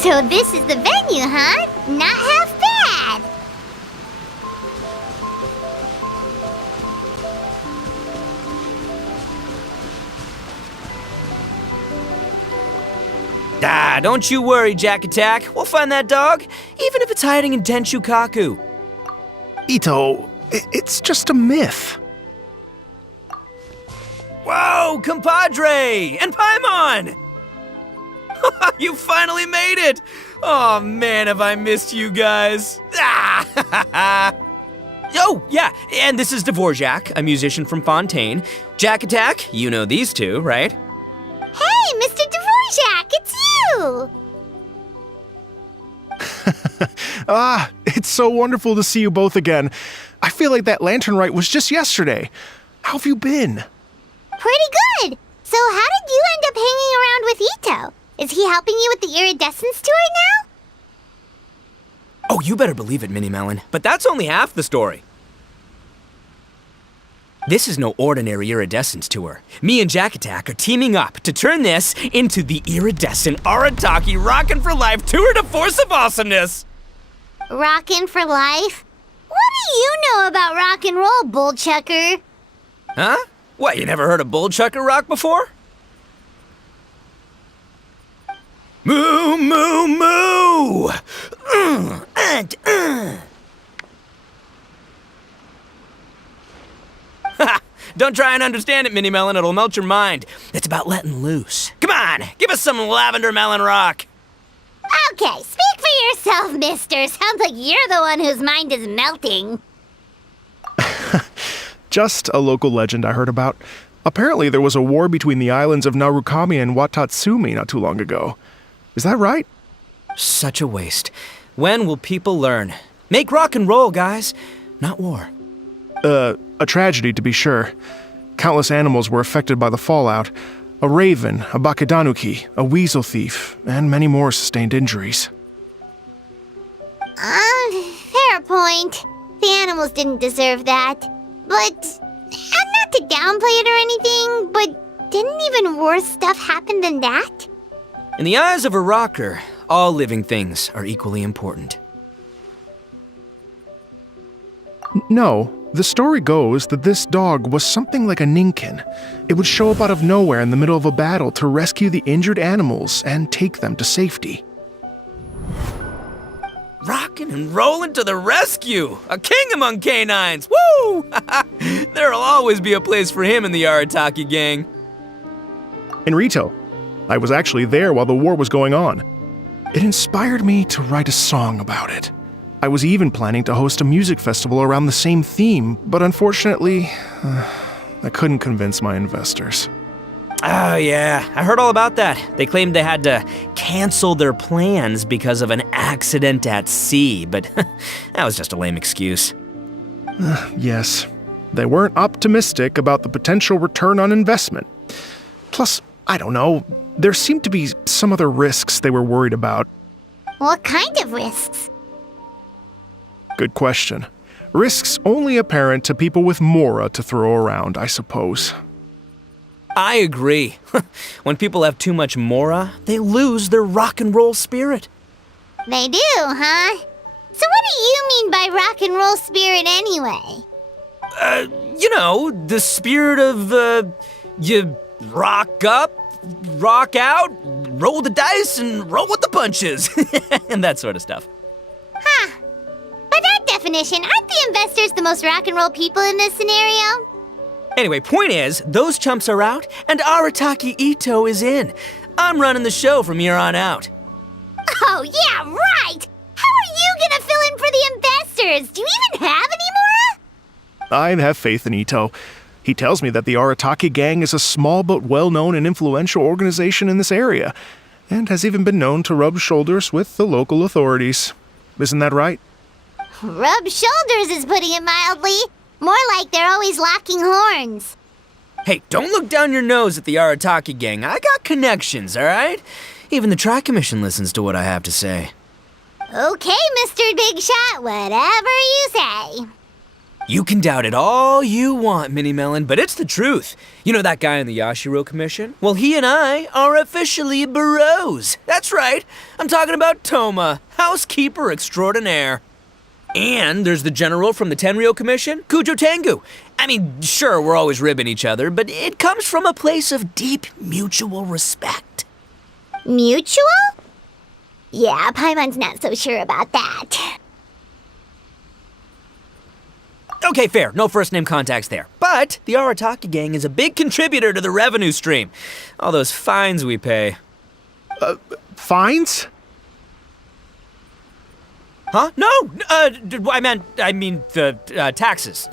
So this is the venue, huh? Not half bad. Ah, don't you worry, Jack Attack. We'll find that dog, even if it's hiding in Tenshukaku. Itto, it's just a myth. Whoa, compadre! And Paimon! You finally made it! Oh man, have I missed you guys. Ah! Oh, yeah, and this is Dvorak, a musician from Fontaine. Jack Attack, you know these two, right? Hey, Mr. Dvorak, it's you! It's so wonderful to see you both again. I feel like that lantern rite was just yesterday. How have you been? Pretty good. So how did you end up hanging around with Itto? Is he helping you with the Iridescence tour now? Oh, you better believe it, Mini Melon. But that's only half the story. This is no ordinary Iridescence tour. Me and Jack Attack are teaming up to turn this into the Iridescent Arataki Rockin' for Life Tour de Force of Awesomeness! Rockin' for life? What do you know about rock and roll, bullchucker? Huh? What, you never heard a bullchucker rock before? Moo, moo, moo! Ha! Don't try and understand it, Mini Melon, it'll melt your mind. It's about letting loose. Come on, give us some lavender melon rock. Okay, speak for yourself, mister. Sounds like you're the one whose mind is melting. Just a local legend I heard about. Apparently there was a war between the islands of Narukami and Watatsumi not too long ago. Is that right? Such a waste. When will people learn? Make rock and roll, guys, not war. A tragedy to be sure. Countless animals were affected by the fallout. A raven, a bakedanuki, a weasel thief, and many more sustained injuries. Fair point. The animals didn't deserve that. But, and not to downplay it or anything, but didn't even worse stuff happen than that? In the eyes of a rocker, all living things are equally important. No, the story goes that this dog was something like a ninkin. It would show up out of nowhere in the middle of a battle to rescue the injured animals and take them to safety. Rockin' and rollin' to the rescue! A king among canines! Woo! There'll always be a place for him in the Arataki gang. In Rito, I was actually there while the war was going on. It inspired me to write a song about it. I was even planning to host a music festival around the same theme, but unfortunately, I couldn't convince my investors. Oh yeah, I heard all about that. They claimed they had to cancel their plans because of an accident at sea, but that was just a lame excuse. Yes, they weren't optimistic about the potential return on investment. Plus, I don't know, there seemed to be some other risks they were worried about. What kind of risks? Good question. Risks only apparent to people with mora to throw around, I suppose. I agree. When people have too much mora, they lose their rock and roll spirit. They do, huh? So what do you mean by rock and roll spirit anyway? The spirit of, you rock up, rock out, roll the dice, and roll with the punches. And that sort of stuff. Huh. By that definition, aren't the investors the most rock and roll people in this scenario? Anyway, point is, those chumps are out, and Arataki Itto is in. I'm running the show from here on out. Oh, yeah, right! How are you gonna fill in for the investors? Do you even have any more? I have faith in Itto. He tells me that the Arataki gang is a small but well-known and influential organization in this area, and has even been known to rub shoulders with the local authorities. Isn't that right? Rub shoulders is putting it mildly. More like they're always locking horns. Hey, don't look down your nose at the Arataki gang. I got connections, all right? Even the Tri-Commission listens to what I have to say. Okay, Mr. Big Shot, whatever you say. You can doubt it all you want, Mini Melon, but it's the truth. You know that guy in the Yashiro Commission? Well, he and I are officially bros. That's right. I'm talking about Toma, housekeeper extraordinaire. And there's the general from the Tenryou Commission, Kujo Tengu. I mean, sure, we're always ribbing each other, but it comes from a place of deep mutual respect. Mutual? Yeah, Paimon's not so sure about that. Okay, fair. No first-name contacts there. But the Arataki gang is a big contributor to the revenue stream. All those fines we pay. Fines? Huh? No! I mean the taxes.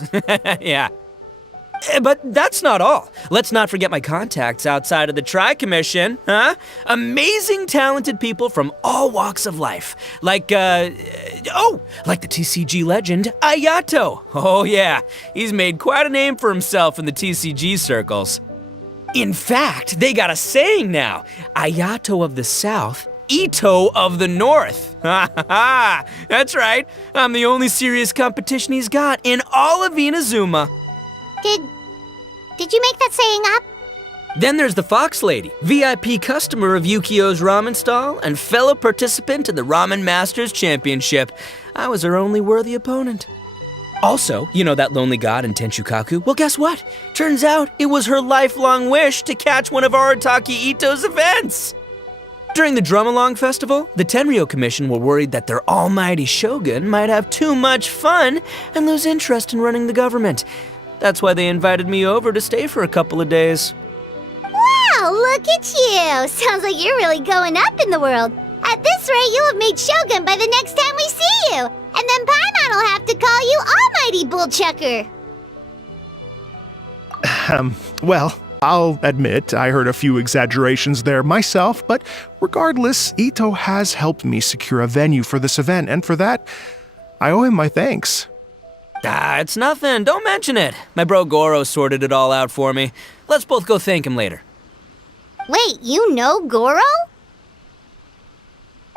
Yeah. But that's not all. Let's not forget my contacts outside of the Tri-Commission, huh? Amazing, talented people from all walks of life. Like the TCG legend, Ayato. Oh yeah, he's made quite a name for himself in the TCG circles. In fact, they got a saying now, Ayato of the South, Itto of the North. Ha ha ha! That's right, I'm the only serious competition he's got in all of Inazuma. Did you make that saying up? Then there's the Fox Lady, VIP customer of Yukio's ramen stall and fellow participant in the Ramen Masters Championship. I was her only worthy opponent. Also, you know that lonely god in Tenshukaku? Well, guess what? Turns out it was her lifelong wish to catch one of Arataki Itto's events. During the Drum-Along Festival, the Tenryou Commission were worried that their almighty shogun might have too much fun and lose interest in running the government. That's why they invited me over to stay for a couple of days. Wow, look at you! Sounds like you're really going up in the world. At this rate, you'll have made Shogun by the next time we see you! And then Paimon will have to call you Almighty Bullchucker! Well, I'll admit I heard a few exaggerations there myself, but regardless, Itto has helped me secure a venue for this event, and for that, I owe him my thanks. It's nothing. Don't mention it. My bro Gorou sorted it all out for me. Let's both go thank him later. Wait, you know Gorou?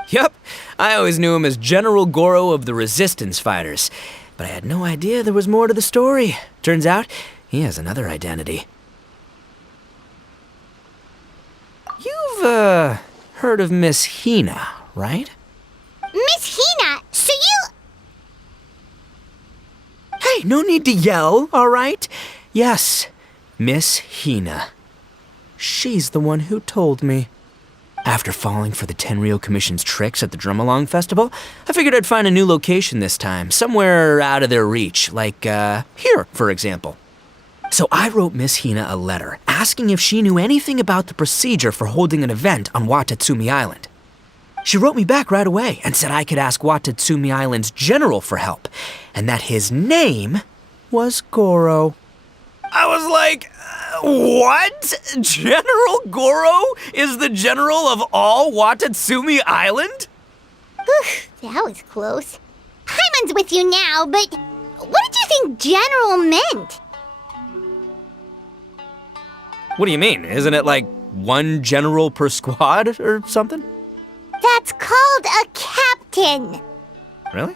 Yup. I always knew him as General Gorou of the Resistance Fighters. But I had no idea there was more to the story. Turns out, he has another identity. You've, heard of Miss Hina, right? Miss Hina? So you... Hey, no need to yell, all right? Yes, Miss Hina. She's the one who told me. After falling for the Tenryou Commission's tricks at the Drum-Along Festival, I figured I'd find a new location this time, somewhere out of their reach, like, here, for example. So I wrote Miss Hina a letter, asking if she knew anything about the procedure for holding an event on Watatsumi Island. She wrote me back right away and said I could ask Watatsumi Island's general for help, and that his name was Gorou. I was like, what? General Gorou is the general of all Watatsumi Island? That was close. Paimon's with you now, but what did you think general meant? What do you mean? Isn't it like one general per squad or something? That's called a captain. Really?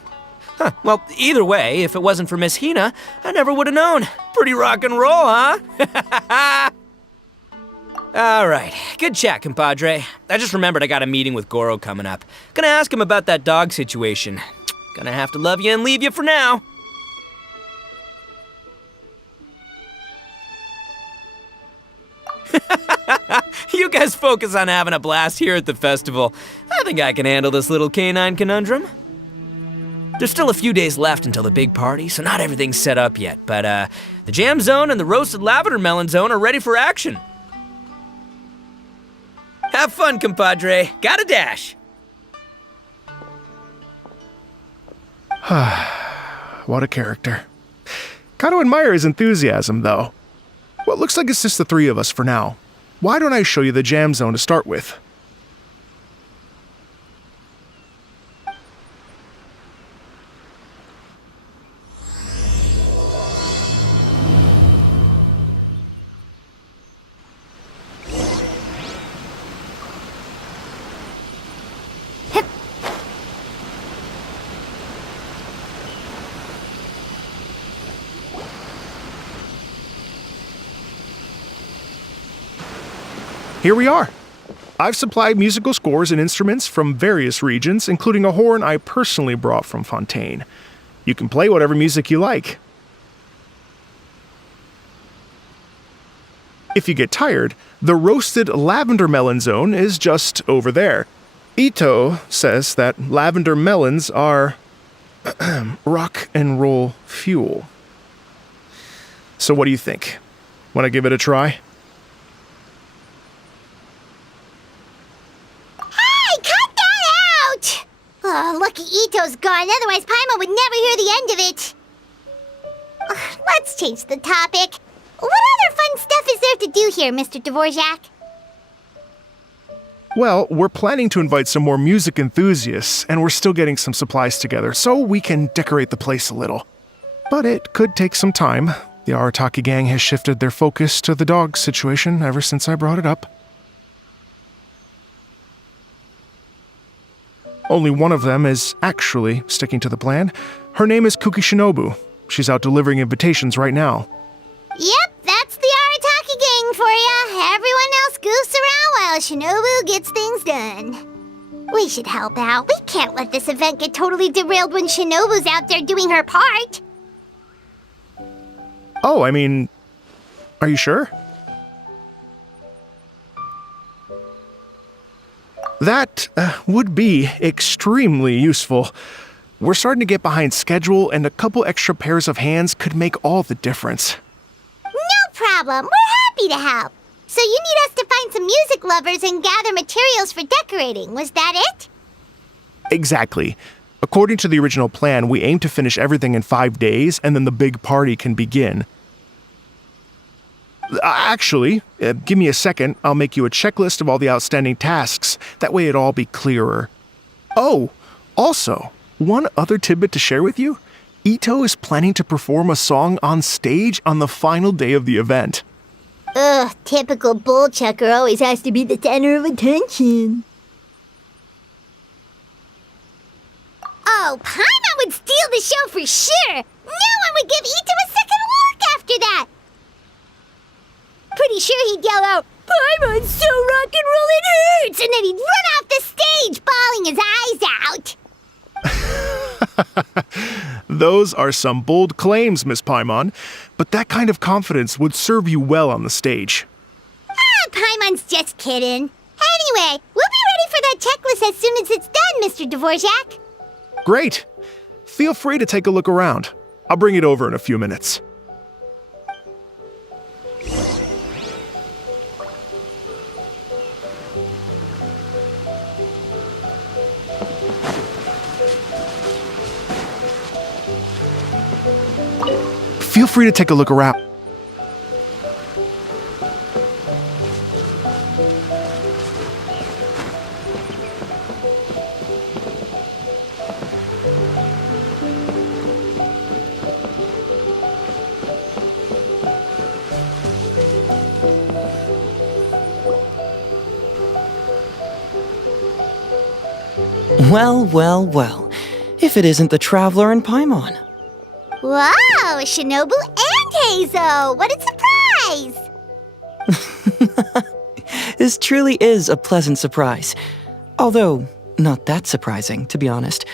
Huh. Well, either way, if it wasn't for Miss Hina, I never would have known. Pretty rock and roll, huh? All right. Good chat, compadre. I just remembered I got a meeting with Gorou coming up. Gonna ask him about that dog situation. Gonna have to love you and leave you for now. You guys focus on having a blast here at the festival. I think I can handle this little canine conundrum. There's still a few days left until the big party, so not everything's set up yet, but the jam zone and the roasted lavender melon zone are ready for action. Have fun, compadre. Gotta dash. What a character. Kind of admire his enthusiasm, though. Well, it looks like it's just the three of us for now. Why don't I show you the jam zone to start with? here we are. I've supplied musical scores and instruments from various regions, including a horn I personally brought from Fontaine. You can play whatever music you like. If you get tired, the roasted lavender melon zone is just over there. Itto says that lavender melons are rock and roll fuel. So what do you think? Want to give it a try? Hey, cut that out! Oh, lucky Itto's gone, otherwise Paimon would never hear the end of it. Let's change the topic. What other fun stuff is there to do here, Mr. Dvorak? Well, we're planning to invite some more music enthusiasts, and we're still getting some supplies together, so we can decorate the place a little. But it could take some time. The Arataki gang has shifted their focus to the dog situation ever since I brought it up. Only one of them is actually sticking to the plan. Her name is Kuki Shinobu. She's out delivering invitations right now. Yep, that's the Arataki gang for ya. Everyone else goofs around while Shinobu gets things done. We should help out. We can't let this event get totally derailed when Shinobu's out there doing her part. Oh, I mean, are you sure? That would be extremely useful. We're starting to get behind schedule, and a couple extra pairs of hands could make all the difference. No problem. We're happy to help. So you need us to find some music lovers and gather materials for decorating. Was that it? Exactly. According to the original plan, we aim to finish everything in 5 days, and then the big party can begin. Actually, give me a second. I'll make you a checklist of all the outstanding tasks. That way it'll all be clearer. Oh, also, one other tidbit to share with you. Itto is planning to perform a song on stage on the final day of the event. Ugh, typical bull chucker always has to be the center of attention. Oh, Paimon would steal the show for sure! No one would give Itto a second look after that! Pretty sure he'd yell out, "Paimon's so rock and roll it hurts!" And then he'd run off the stage, bawling his eyes out. Those are some bold claims, Miss Paimon, but that kind of confidence would serve you well on the stage. Ah, Paimon's just kidding. Anyway, we'll be ready for that checklist as soon as it's done, Mr. Dvorak. Great. Feel free to take a look around. I'll bring it over in a few minutes. Feel free to take a look around. Well, well, well. If it isn't the Traveler and Paimon. Wow, Shinobu and Heizo! What a surprise! This truly is a pleasant surprise. Although, not that surprising, to be honest.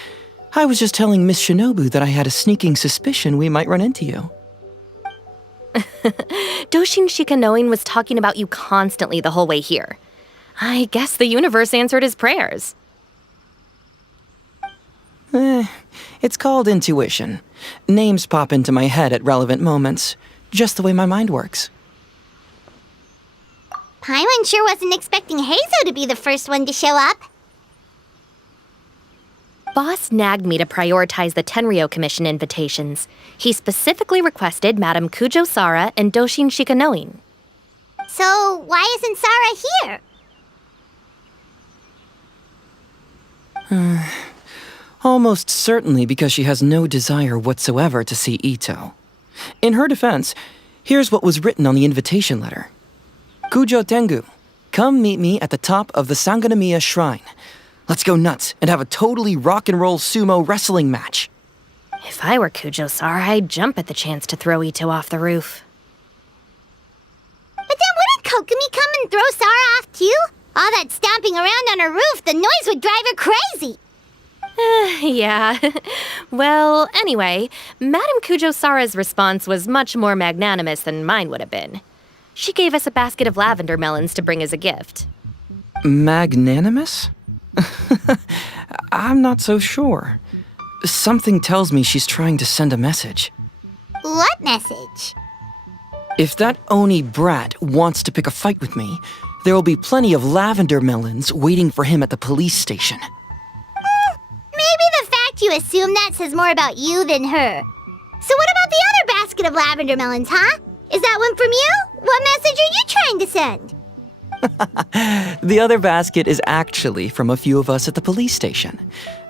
I was just telling Miss Shinobu that I had a sneaking suspicion we might run into you. Doshin Shikanoin was talking about you constantly the whole way here. I guess the universe answered his prayers. It's called intuition. Names pop into my head at relevant moments, just the way my mind works. Paimon sure wasn't expecting Heizo to be the first one to show up. Boss nagged me to prioritize the Tenryo Commission invitations. He specifically requested Madame Kujo Sara and Doshin Shikanoin. So, why isn't Sara here? Almost certainly because she has no desire whatsoever to see Itto. In her defense, here's what was written on the invitation letter. Kujo Tengu, come meet me at the top of the Sangonomiya Shrine. Let's go nuts and have a totally rock and roll sumo wrestling match. If I were Kujo Sara, I'd jump at the chance to throw Itto off the roof. But then wouldn't Kokomi come and throw Sara off too? All that stomping around on her roof, the noise would drive her crazy. Yeah. Well, anyway, Madame Kujo-sara's response was much more magnanimous than mine would have been. She gave us a basket of lavender melons to bring as a gift. Magnanimous? I'm not so sure. Something tells me she's trying to send a message. What message? If that Oni brat wants to pick a fight with me, there will be plenty of lavender melons waiting for him at the police station. Maybe the fact you assume that says more about you than her. So what about the other basket of lavender melons, huh? Is that one from you? What message are you trying to send? The other basket is actually from a few of us at the police station.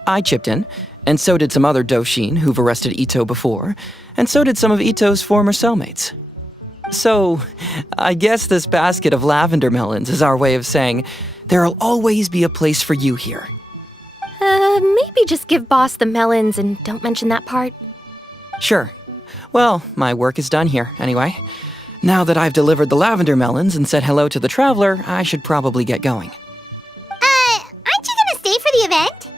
I chipped in, and so did some other Doshin who've arrested Itto before, and so did some of Itto's former cellmates. So, I guess this basket of lavender melons is our way of saying, there'll always be a place for you here. Maybe just give Boss the melons and don't mention that part. Sure. Well, my work is done here, anyway. Now that I've delivered the lavender melons and said hello to the traveler, I should probably get going. Aren't you gonna stay for the event?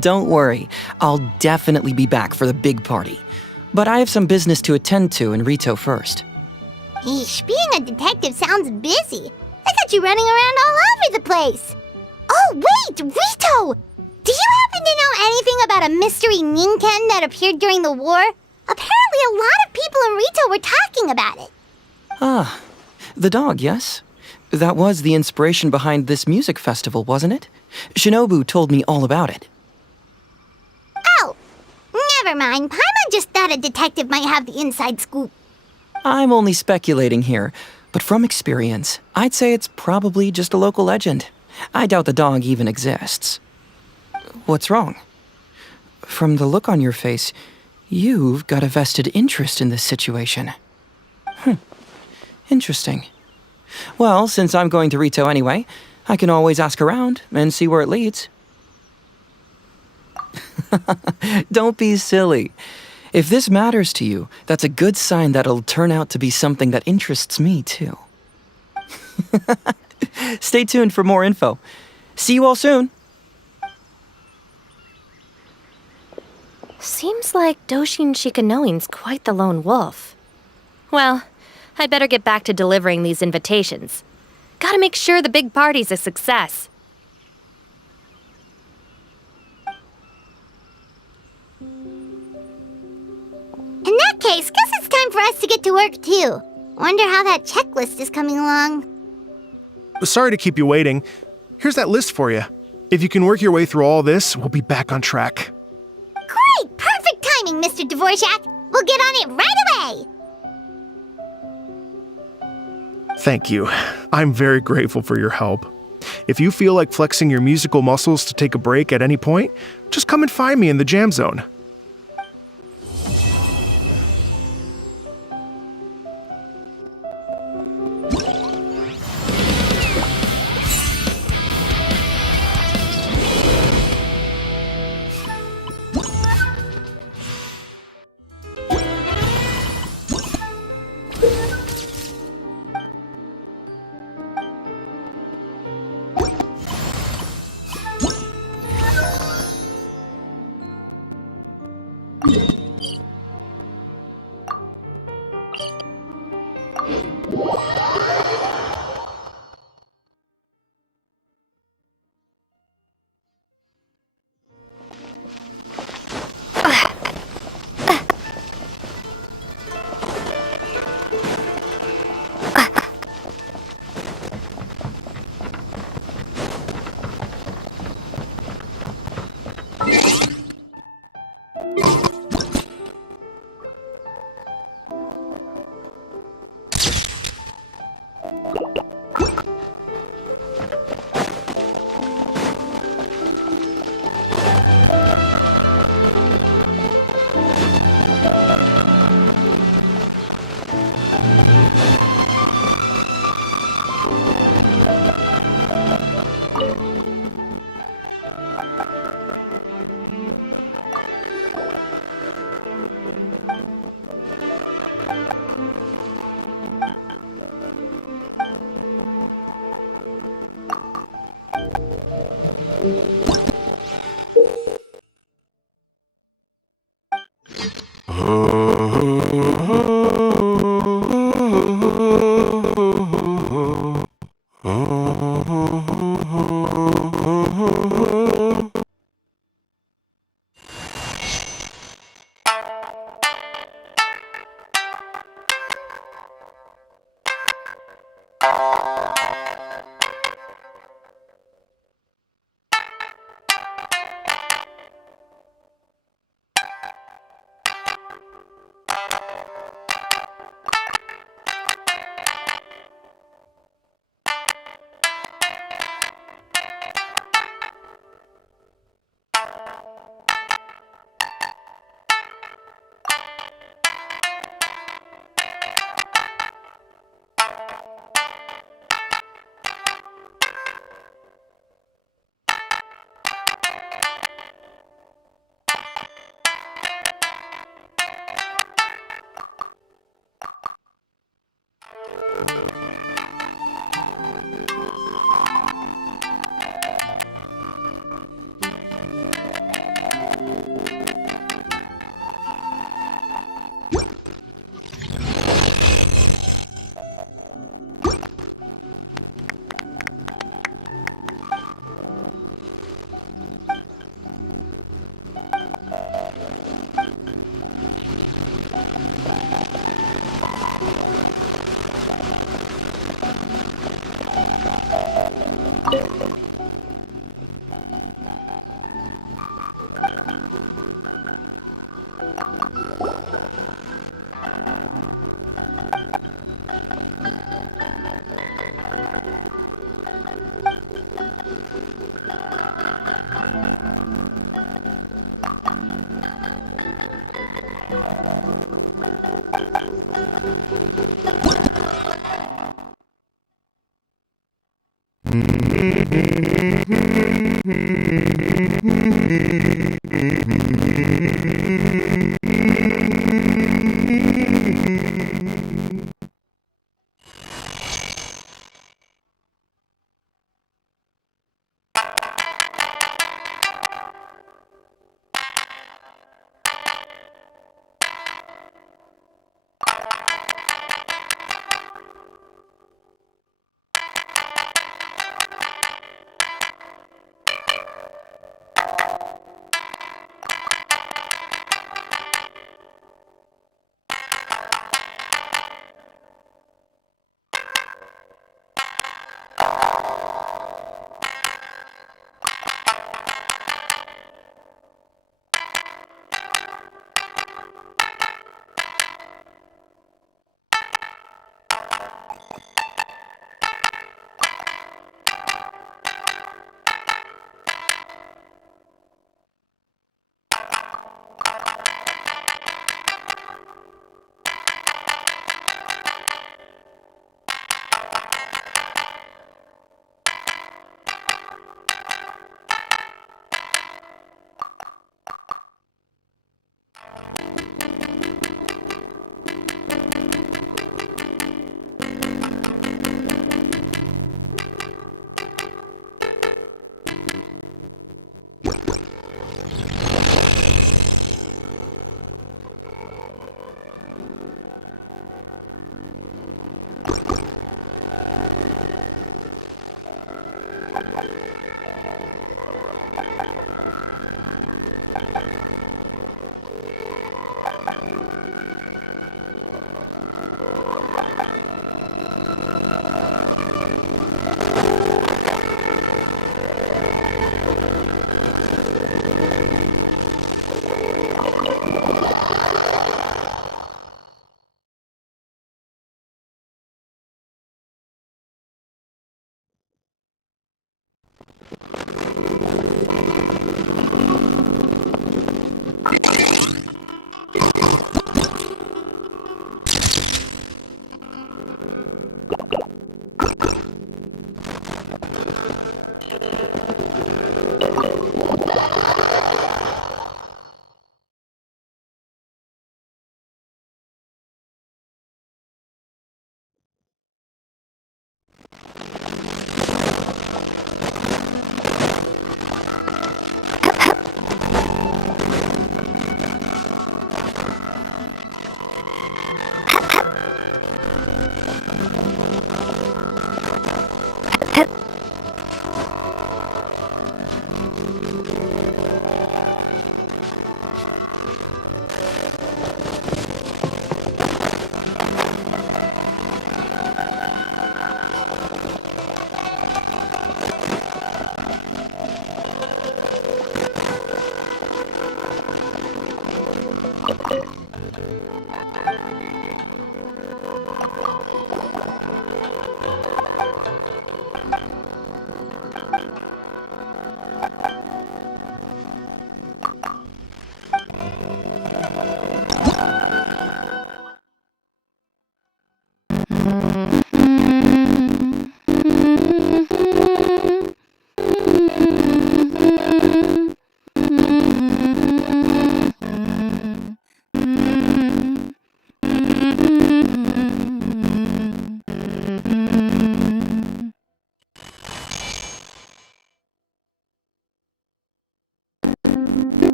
Don't worry, I'll definitely be back for the big party. But I have some business to attend to in Rito first. Eesh, being a detective sounds busy. I got you running around all over the place. Oh, wait, Rito! Do you happen to know anything about a mystery Ninken that appeared during the war? Apparently a lot of people in Rito were talking about it. Ah, the dog, yes? That was the inspiration behind this music festival, wasn't it? Shinobu told me all about it. Oh, never mind. Paimon just thought a detective might have the inside scoop. I'm only speculating here, but from experience, I'd say it's probably just a local legend. I doubt the dog even exists. What's wrong? From the look on your face, you've got a vested interest in this situation. Interesting. Well, since I'm going to Rito anyway, I can always ask around and see where it leads. Don't be silly. If this matters to you, that's a good sign that it'll turn out to be something that interests me, too. Stay tuned for more info. See you all soon. Seems like Doshin Shikanoin's quite the lone wolf. Well, I'd better get back to delivering these invitations. Gotta make sure the big party's a success. In that case, guess it's time for us to get to work too. Wonder how that checklist is coming along. Sorry to keep you waiting. Here's that list for you. If you can work your way through all this, we'll be back on track. Great! Perfect timing, Mr. Dvorak! We'll get on it right away! Thank you. I'm very grateful for your help. If you feel like flexing your musical muscles to take a break at any point, just come and find me in the jam zone.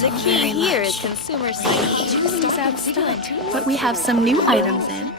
The key here is consumer safety. But we have some new items in.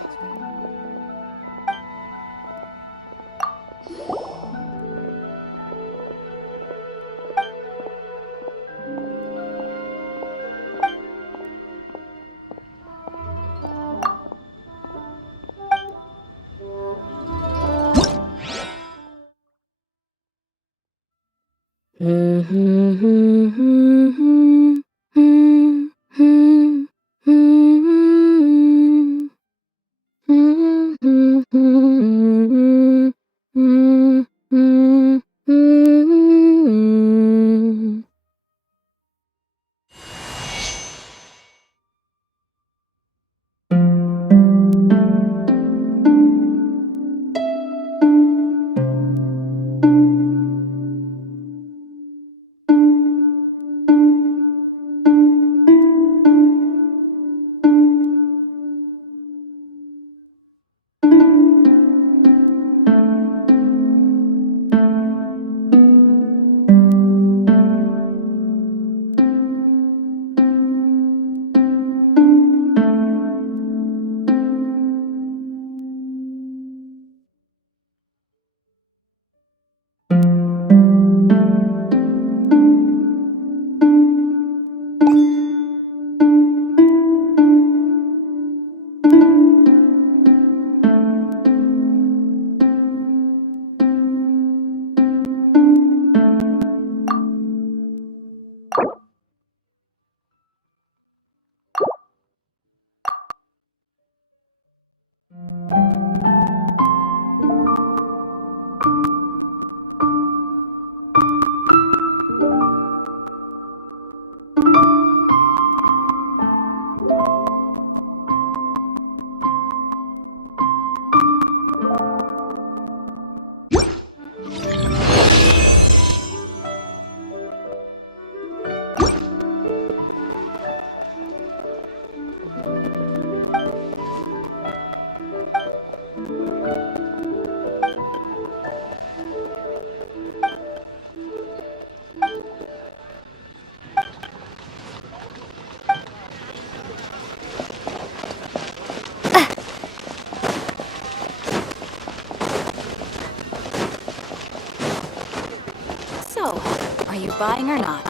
So, are you buying or not?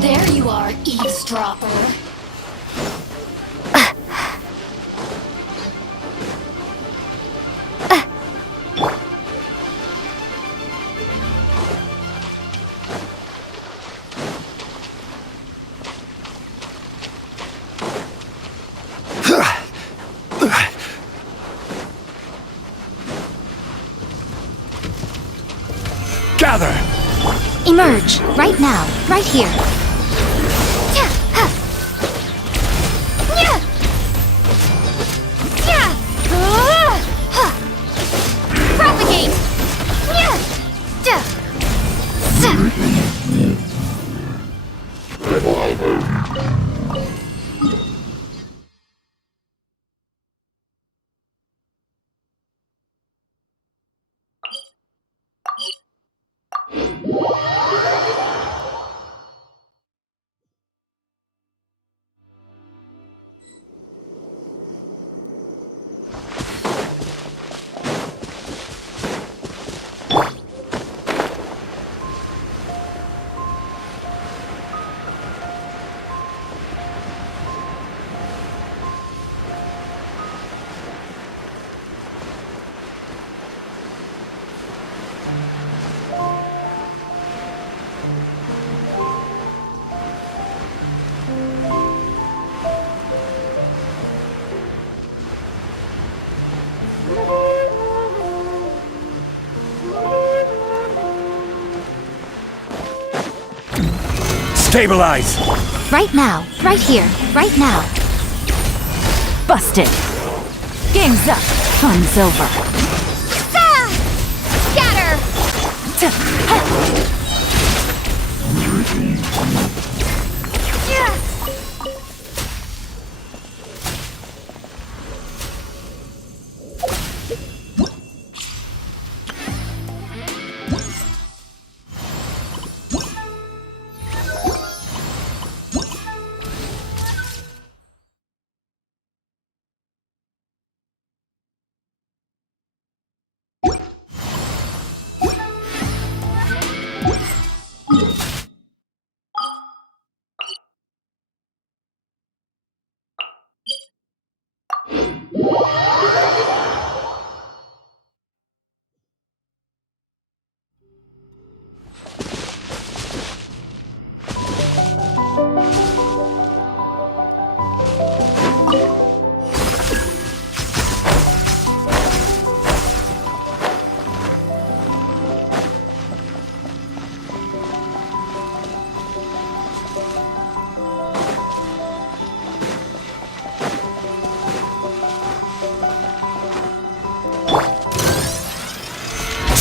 There you are, eavesdropper. Gather! Emerge, right now, right here. Propagate! Stabilize! Right now, right here, right now. Busted. Game's up. Fun's over. Scatter!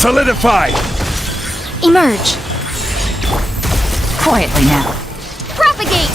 Solidify! Emerge! Quietly now. Propagate!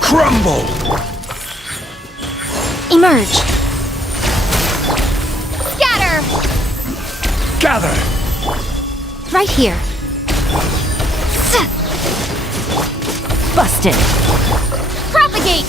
Crumble! Emerge! Scatter! Gather! Right here. Busted. Propagate!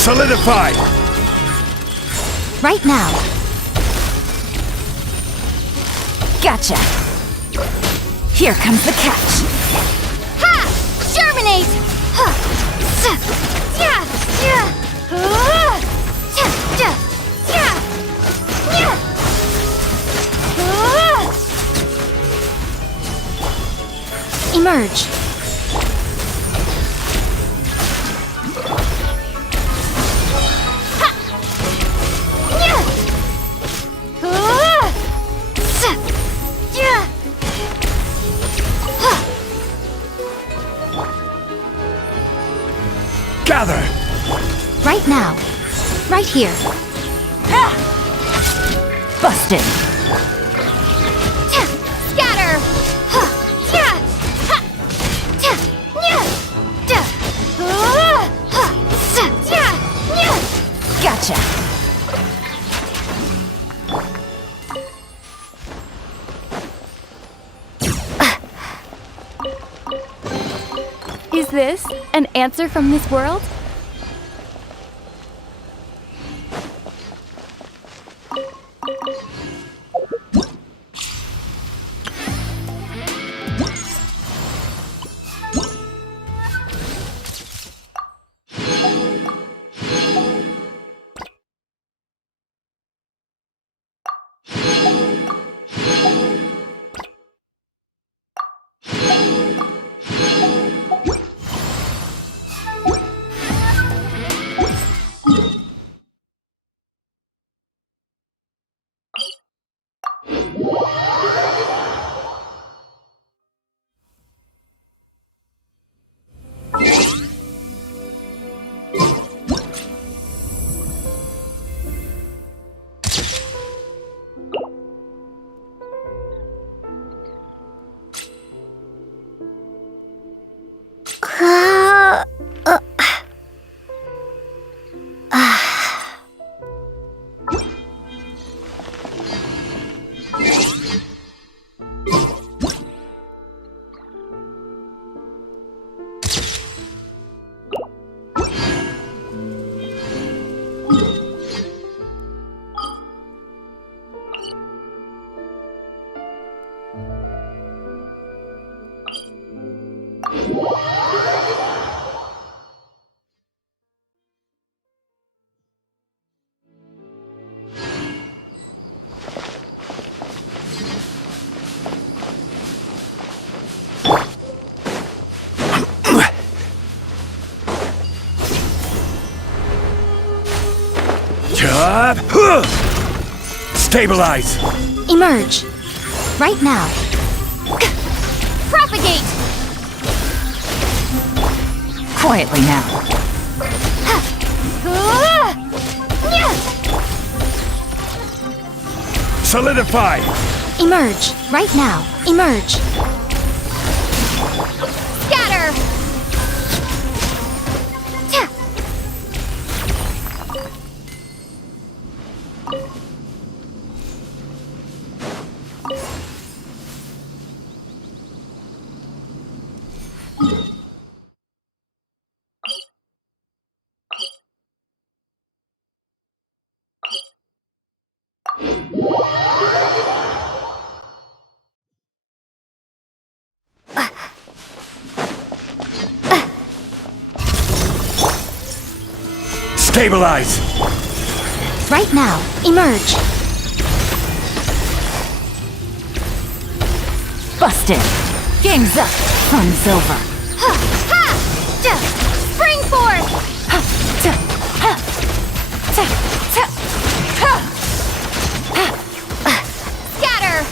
Solidify! Right now. Gotcha. Here comes the catch. Ha! Germinate! Ha! Yeah! Yeah! Yeah! Yeah! Emerge. Gather! Right now. Right here. Busted. Scatter! Gotcha. Is this an answer from this world? Stabilize! Emerge. Right now. Propagate! Quietly now. Solidify! Emerge. Right now. Emerge. Scatter! Stabilize! Right now. Emerge. Busted. Game's up. Fun's over. Spring forth! Scatter!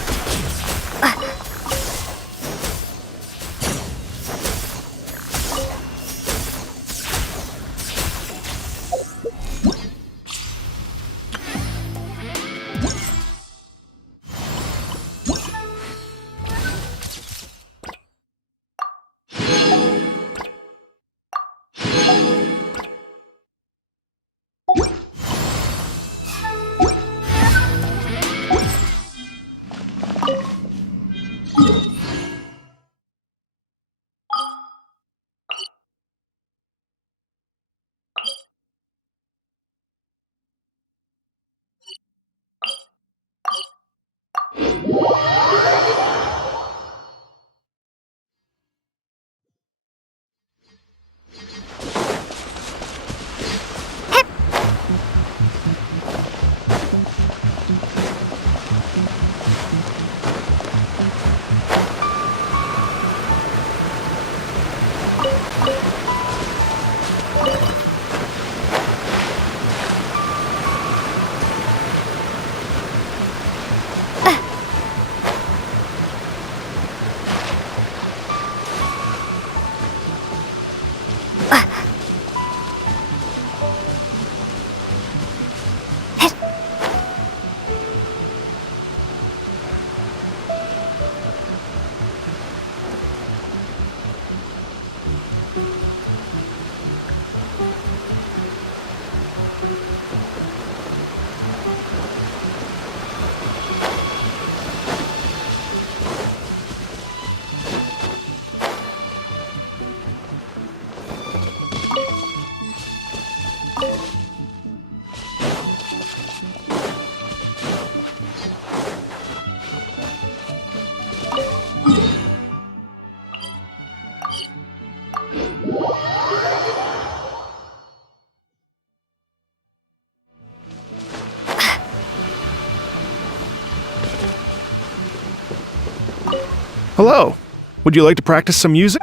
Hello. Would you like to practice some music?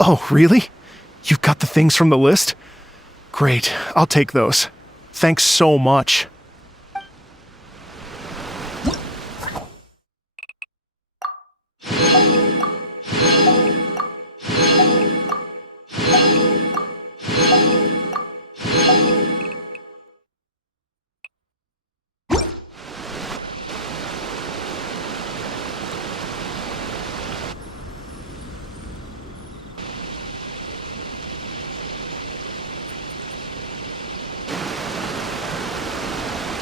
Oh, really? You've got the things from the list? Great, I'll take those. Thanks so much.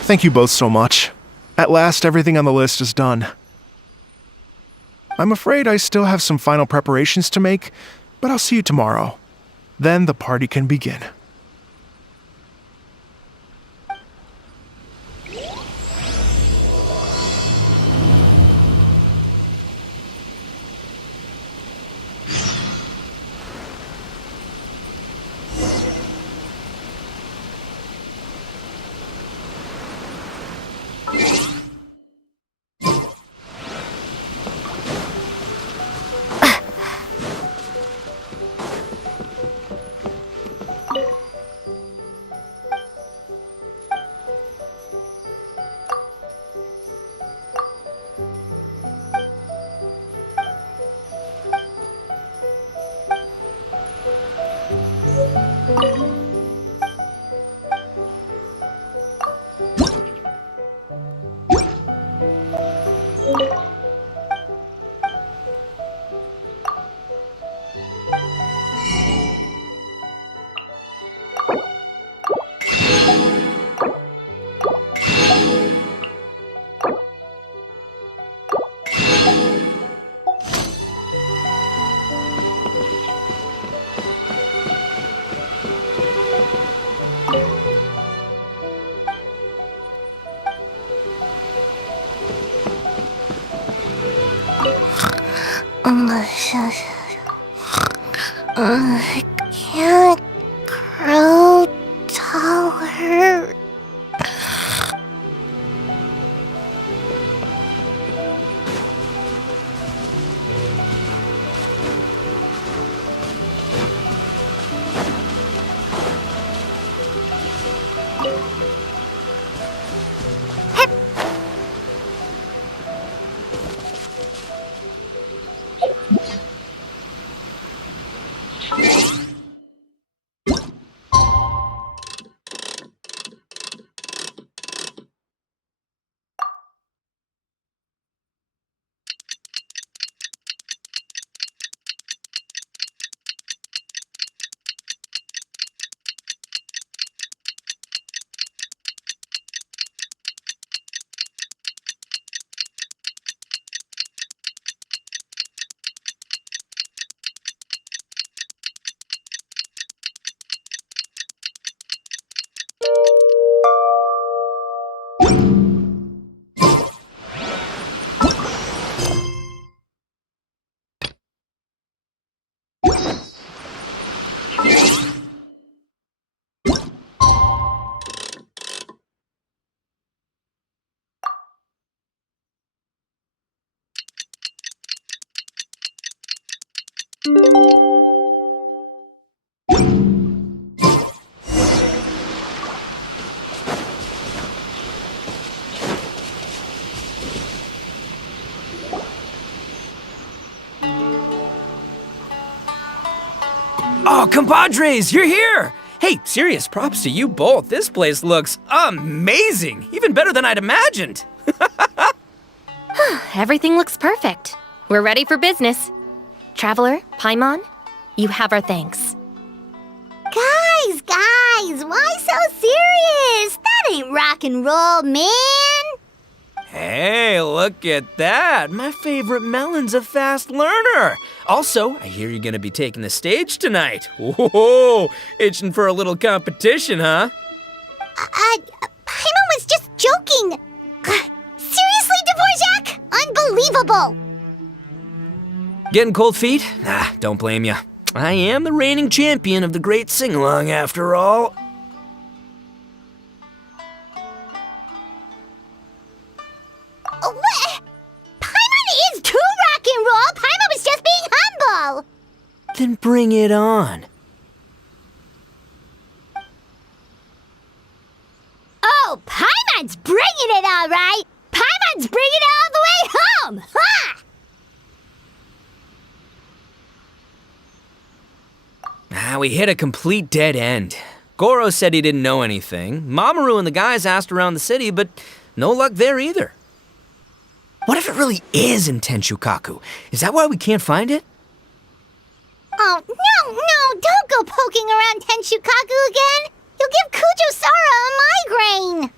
Thank you both so much. At last, everything on the list is done. I'm afraid I still have some final preparations to make, but I'll see you tomorrow. Then the party can begin. I can't grow taller. Oh, compadres, you're here! Hey, serious props to you both. This place looks amazing. Even better than I'd imagined. Everything looks perfect. We're ready for business. Traveler, Paimon, you have our thanks. Guys, why so serious? That ain't rock and roll, man. Hey, look at that. My favorite melon's a fast learner. Also, I hear you're gonna be taking the stage tonight. Whoa, itching for a little competition, huh? Paimon was just joking. Seriously, Dvorak? Unbelievable. Getting cold feet? Don't blame ya. I am the reigning champion of the great sing-along after all. What? Paimon is too rock and roll. Paimon was just being humble. Then bring it on. Oh, Paimon's bringing it all right. Paimon's bringing it all the way home. Ha! We hit a complete dead end. Gorou said he didn't know anything. Mamoru and the guys asked around the city, but no luck there either. What if it really is in Tenshukaku? Is that why we can't find it? Oh, no, don't go poking around Tenshukaku again. You'll give Kujo-Sara a migraine.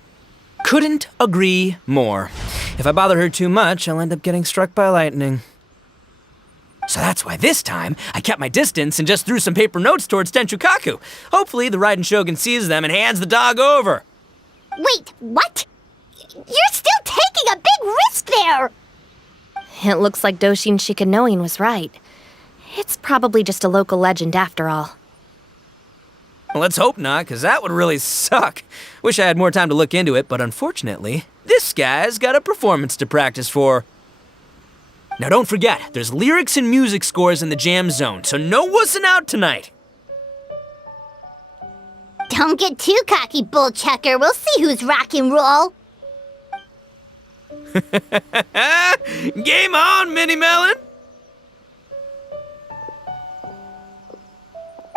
Couldn't agree more. If I bother her too much, I'll end up getting struck by lightning. So that's why this time, I kept my distance and just threw some paper notes towards Tenshukaku. Hopefully the Raiden Shogun sees them and hands the dog over. Wait, what? You're still taking a big risk there. It looks like Doshin Shikanoin was right. It's probably just a local legend after all. Well, let's hope not, because that would really suck. Wish I had more time to look into it, but unfortunately, this guy's got a performance to practice for. Now don't forget, there's lyrics and music scores in the jam zone, so no wussing out tonight. Don't get too cocky, bullchucker. We'll see who's rock and roll. Game on, Mini Melon!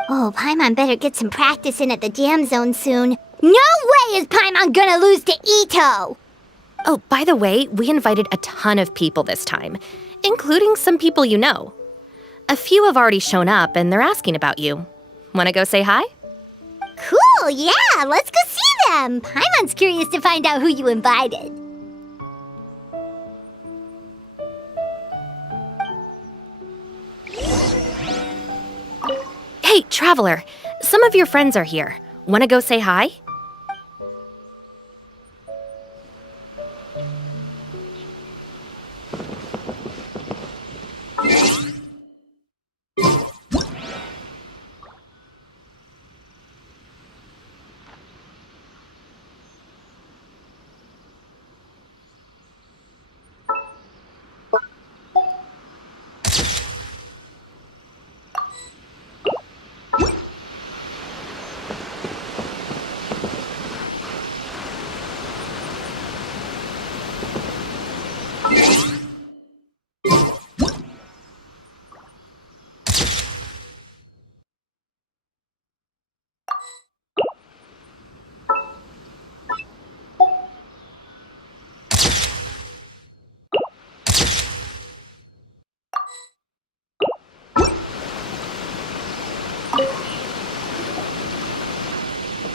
Oh, Paimon better get some practice in at the jam zone soon. No way is Paimon gonna lose to Itto! Oh, by the way, we invited a ton of people this time, including some people you know. A few have already shown up and they're asking about you. Wanna go say hi? Cool, yeah, let's go see them. Paimon's curious to find out who you invited. Hey, Traveler, some of your friends are here. Wanna go say hi?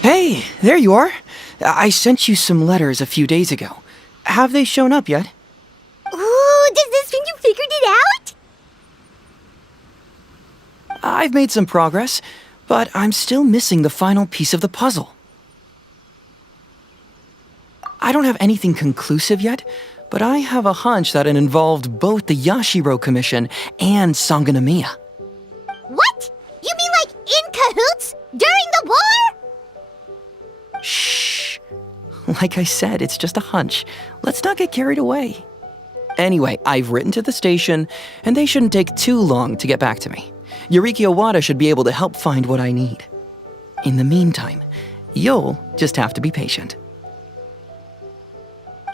Hey, there you are. I sent you some letters a few days ago. Have they shown up yet? Ooh, does this mean you figured it out? I've made some progress, but I'm still missing the final piece of the puzzle. I don't have anything conclusive yet, but I have a hunch that it involved both the Yashiro Commission and Sangonomiya. What? You mean like in cahoots? During the war? Shh. Like I said, it's just a hunch. Let's not get carried away. Anyway, I've written to the station, and they shouldn't take too long to get back to me. Yuriki Owada should be able to help find what I need. In the meantime, you'll just have to be patient.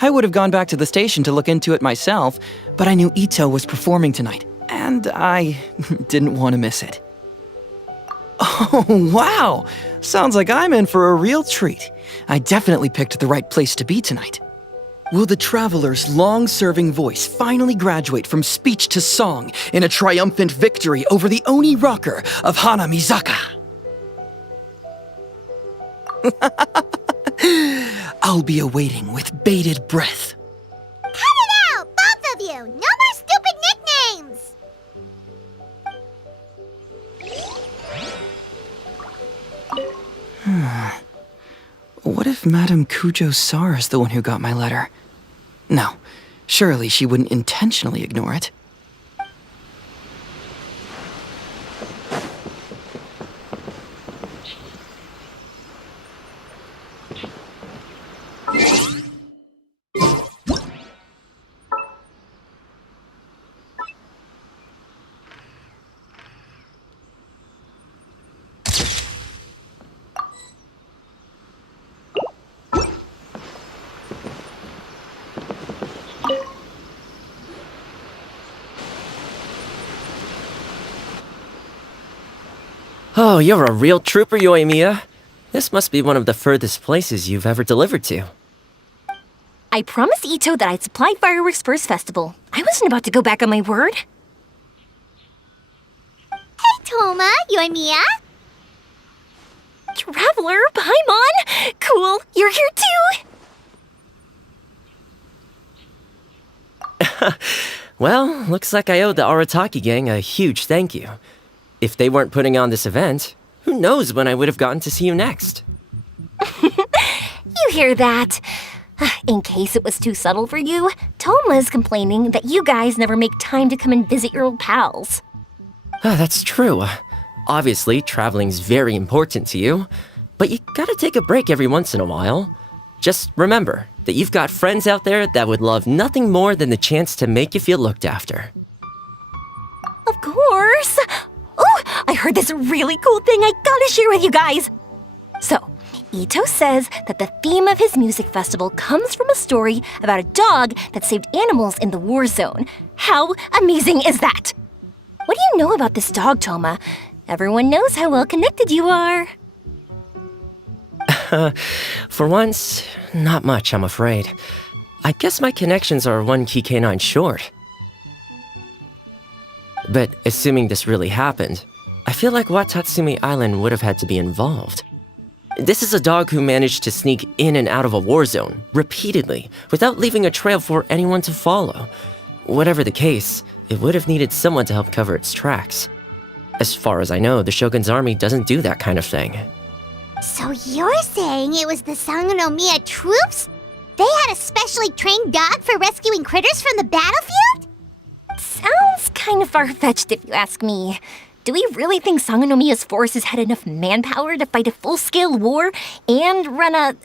I would have gone back to the station to look into it myself, but I knew Itto was performing tonight, and I didn't want to miss it. Oh, wow! Sounds like I'm in for a real treat. I definitely picked the right place to be tonight. Will the Traveler's long-serving voice finally graduate from speech to song in a triumphant victory over the Oni rocker of Hanamizaka? I'll be awaiting with bated breath. What if Madame Kujo Sara is the one who got my letter? No, surely she wouldn't intentionally ignore it. Oh, you're a real trooper, Yoimiya. This must be one of the furthest places you've ever delivered to. I promised Itto that I'd supply fireworks for his festival. I wasn't about to go back on my word. Hey, Toma, Yoimiya. Traveler, Paimon! Cool, you're here too! Well, looks like I owe the Arataki gang a huge thank you. If they weren't putting on this event, who knows when I would have gotten to see you next? You hear that? In case it was too subtle for you, Toma's complaining that you guys never make time to come and visit your old pals. That's true. Obviously, traveling's very important to you, but you gotta take a break every once in a while. Just remember that you've got friends out there that would love nothing more than the chance to make you feel looked after. Of course! Oh, I heard this really cool thing I gotta share with you guys! So, Itto says that the theme of his music festival comes from a story about a dog that saved animals in the war zone. How amazing is that? What do you know about this dog, Toma? Everyone knows how well connected you are. For once, not much, I'm afraid. I guess my connections are one key canine short. But assuming this really happened, I feel like Watatsumi Island would have had to be involved. This is a dog who managed to sneak in and out of a war zone, repeatedly, without leaving a trail for anyone to follow. Whatever the case, it would have needed someone to help cover its tracks. As far as I know, the Shogun's army doesn't do that kind of thing. So you're saying it was the Sangonomiya troops? They had a specially trained dog for rescuing critters from the battlefield? Sounds kind of far-fetched if you ask me. Do we really think Sangonomiya's forces had enough manpower to fight a full-scale war and run a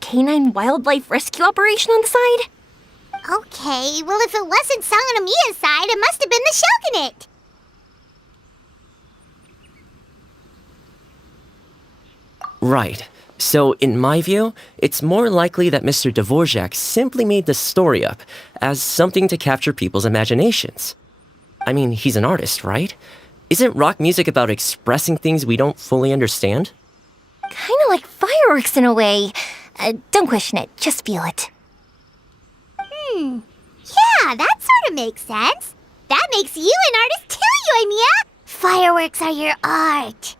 canine wildlife rescue operation on the side? Okay, well if it wasn't Sangonomiya's side, it must have been the Shogunate. Right. So, in my view, it's more likely that Mr. Dvorak simply made the story up as something to capture people's imaginations. I mean, he's an artist, right? Isn't rock music about expressing things we don't fully understand? Kinda like fireworks in a way. Don't question it, just feel it. Yeah, that sort of makes sense. That makes you an artist too, Yoimiya. Fireworks are your art.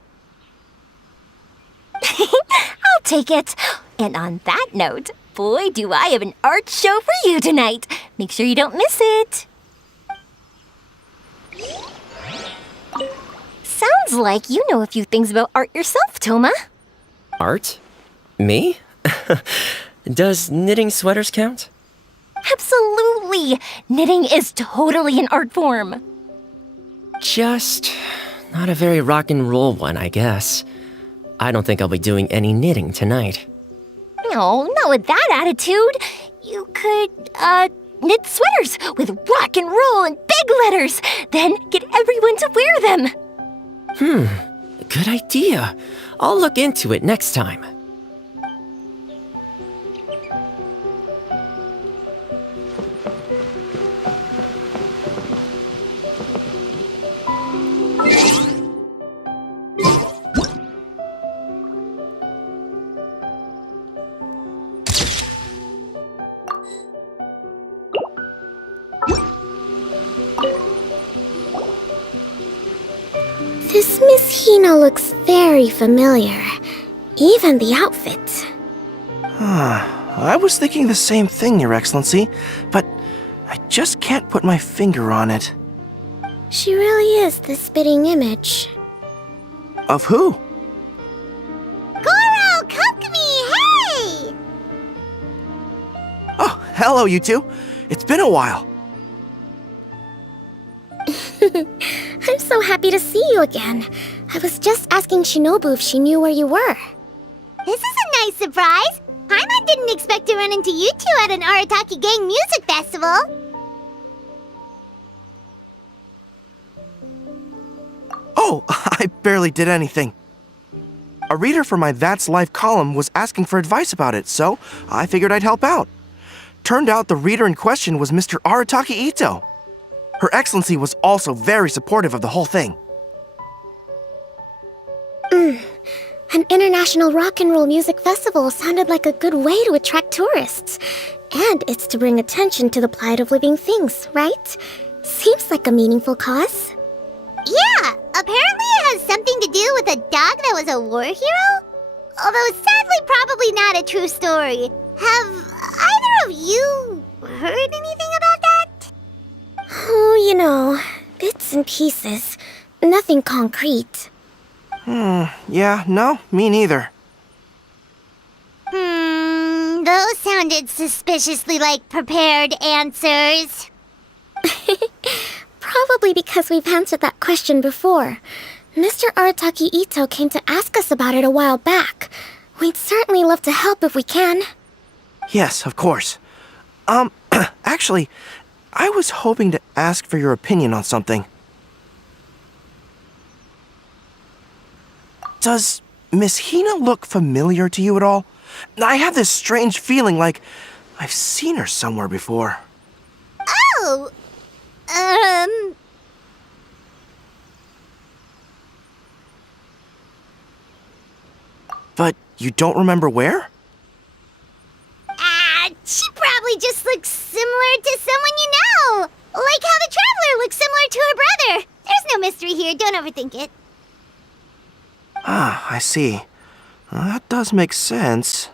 I'll take it. And on that note, boy, do I have an art show for you tonight. Make sure you don't miss it. Sounds like you know a few things about art yourself, Toma. Art? Me? Does knitting sweaters count? Absolutely! Knitting is totally an art form. Just not a very rock and roll one, I guess. I don't think I'll be doing any knitting tonight. No, not with that attitude. You could, knit sweaters with rock and roll and big letters, then get everyone to wear them. Good idea. I'll look into it next time. This Miss Hina looks very familiar. Even the outfit. I was thinking the same thing, Your Excellency, but I just can't put my finger on it. She really is the spitting image. Of who? hello, you two. It's been a while. I'm so happy to see you again. I was just asking Shinobu if she knew where you were. This is a nice surprise. Paimon didn't expect to run into you two at an Arataki Gang music festival. Oh, I barely did anything. A reader for my That's Life column was asking for advice about it, so I figured I'd help out. Turned out the reader in question was Mr. Arataki Itto. Her Excellency was also very supportive of the whole thing. An international rock and roll music festival sounded like a good way to attract tourists. And it's to bring attention to the plight of living things, right? Seems like a meaningful cause. Yeah, apparently it has something to do with a dog that was a war hero? Although sadly probably not a true story. Have either of you heard anything about that? Oh, you know, bits and pieces. Nothing concrete. Yeah, no, me neither. Those sounded suspiciously like prepared answers. Probably because we've answered that question before. Mr. Arataki Itto came to ask us about it a while back. We'd certainly love to help if we can. Yes, of course. Actually, I was hoping to ask for your opinion on something. Does Miss Hina look familiar to you at all? I have this strange feeling like I've seen her somewhere before. Oh! But you don't remember where? She probably just looks similar to someone you know. Like how the Traveler looks similar to her brother. There's no mystery here, don't overthink it. Ah, I see. That does make sense.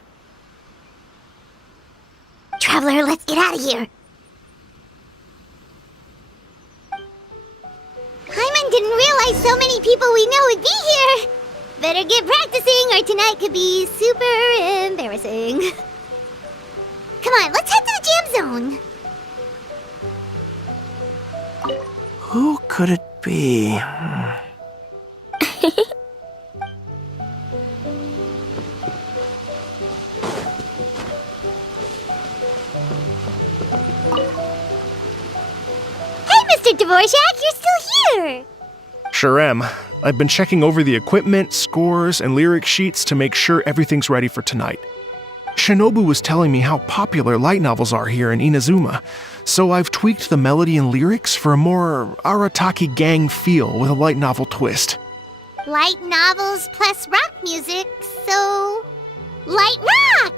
Traveler, let's get out of here. Paimon didn't realize so many people we know would be here. Better get practicing or tonight could be super embarrassing. Come on, let's head to the jam zone. Who could it be? Mr. Dvorak, you're still here! Sure am. I've been checking over the equipment, scores, and lyric sheets to make sure everything's ready for tonight. Shinobu was telling me how popular light novels are here in Inazuma, so I've tweaked the melody and lyrics for a more Arataki Gang feel with a light novel twist. Light novels plus rock music, so... light rock!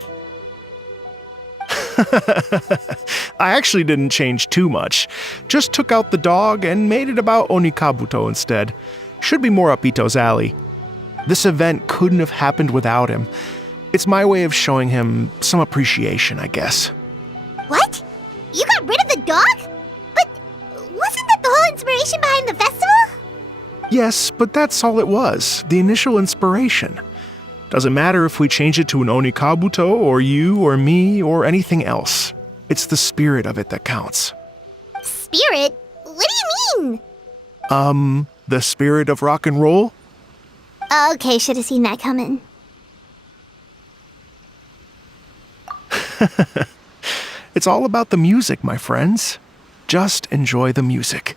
I actually didn't change too much. Just took out the dog and made it about Onikabuto instead. Should be more up Itto's alley. This event couldn't have happened without him. It's my way of showing him some appreciation, I guess. What? You got rid of the dog? But wasn't that the whole inspiration behind the festival? Yes, but that's all it was, the initial inspiration. Doesn't matter if we change it to an Onikabuto, or you, or me, or anything else. It's the spirit of it that counts. Spirit? What do you mean? The spirit of rock and roll? Okay, should have seen that coming. It's all about the music, my friends. Just enjoy the music.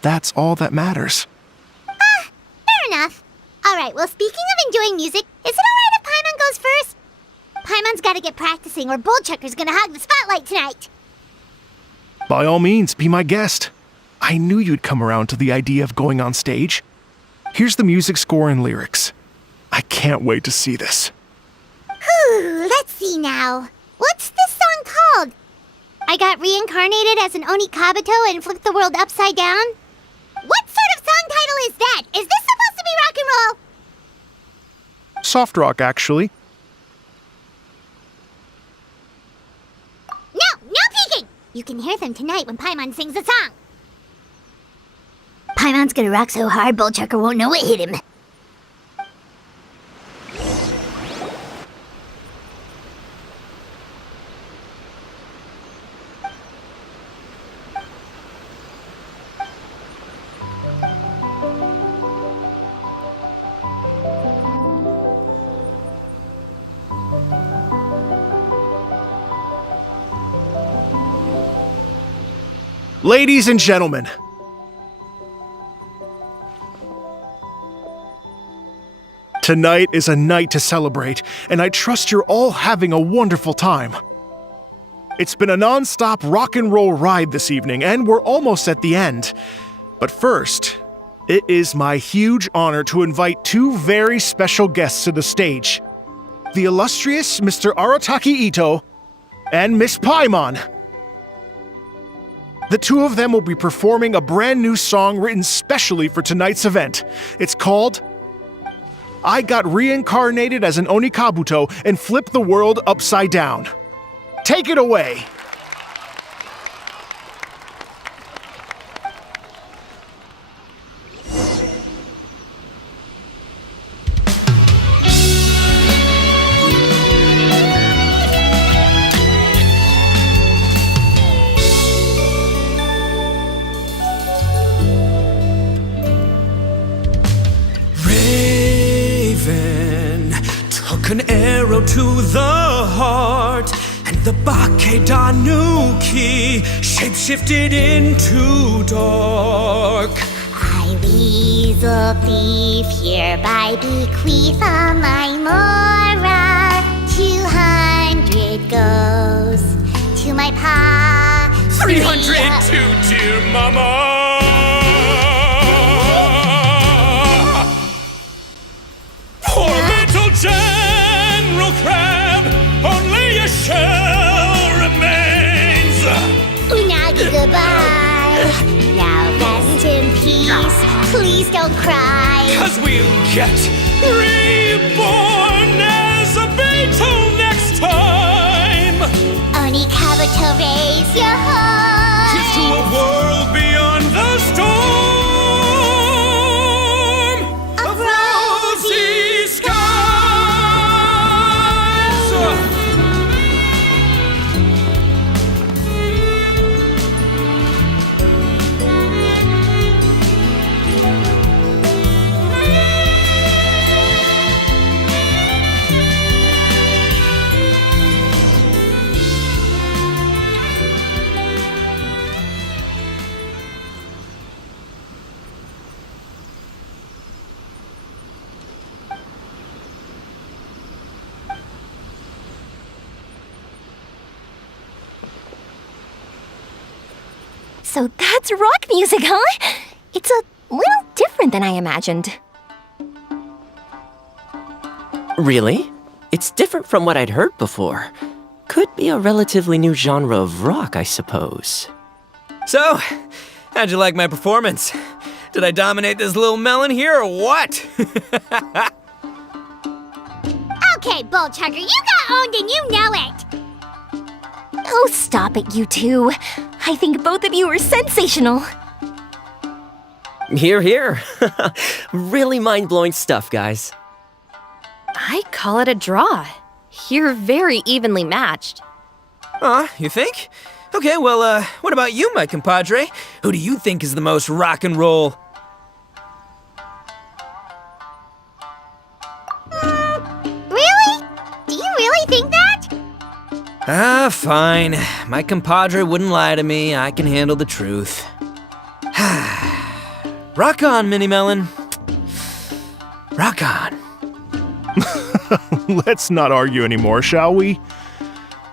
That's all that matters. Fair enough. Alright, well, speaking of enjoying music, is it alright if Paimon goes first? Paimon's gotta get practicing or Bullchucker's gonna hog the spotlight tonight. By all means, be my guest. I knew you'd come around to the idea of going on stage. Here's the music score and lyrics. I can't wait to see this. Whew, let's see now. What's this song called? I got reincarnated as an Onikabuto and flipped the world upside down? What sort of song title is that? Is this supposed to be rock and roll? Soft rock, actually. No peeking! You can hear them tonight when Paimon sings the song. Paimon's gonna rock so hard, Bullchucker won't know it hit him. Ladies and gentlemen, tonight is a night to celebrate, and I trust you're all having a wonderful time. It's been a non-stop rock and roll ride this evening, and we're almost at the end. But first, it is my huge honor to invite two very special guests to the stage. The illustrious Mr. Arataki Itto and Miss Paimon. The two of them will be performing a brand new song written specially for tonight's event. It's called I Got Reincarnated as an Onikabuto and Flipped the World Upside Down. Take it away! An arrow to the heart, and the Bakedanuki shapeshifted into dark. I, weasel thief, hereby bequeath all my mora. 200 goes to my pa. 300 to dear mama. Poor little General Crab, only a shell remains. Unagi, goodbye. Now rest in peace. Please don't cry. 'Cause we'll get reborn as a beetle next time. Onikabuto, raise your heart. Here's to a world beyond the storm of rosy skies. So that's rock music, huh? It's a little different than I imagined. Really? It's different from what I'd heard before. Could be a relatively new genre of rock, I suppose. So, how'd you like my performance? Did I dominate this little melon here or what? Okay, Bull Chugger, you got owned and you know it. Oh, stop it, you two. I think both of you are sensational. Hear, hear. Really mind-blowing stuff, guys. I call it a draw. You're very evenly matched. You think? Okay, well, what about you, my compadre? Who do you think is the most rock and roll? Really? Do you really think that? Fine. My compadre wouldn't lie to me. I can handle the truth. Rock on, Mini Melon. Rock on. Let's not argue anymore, shall we?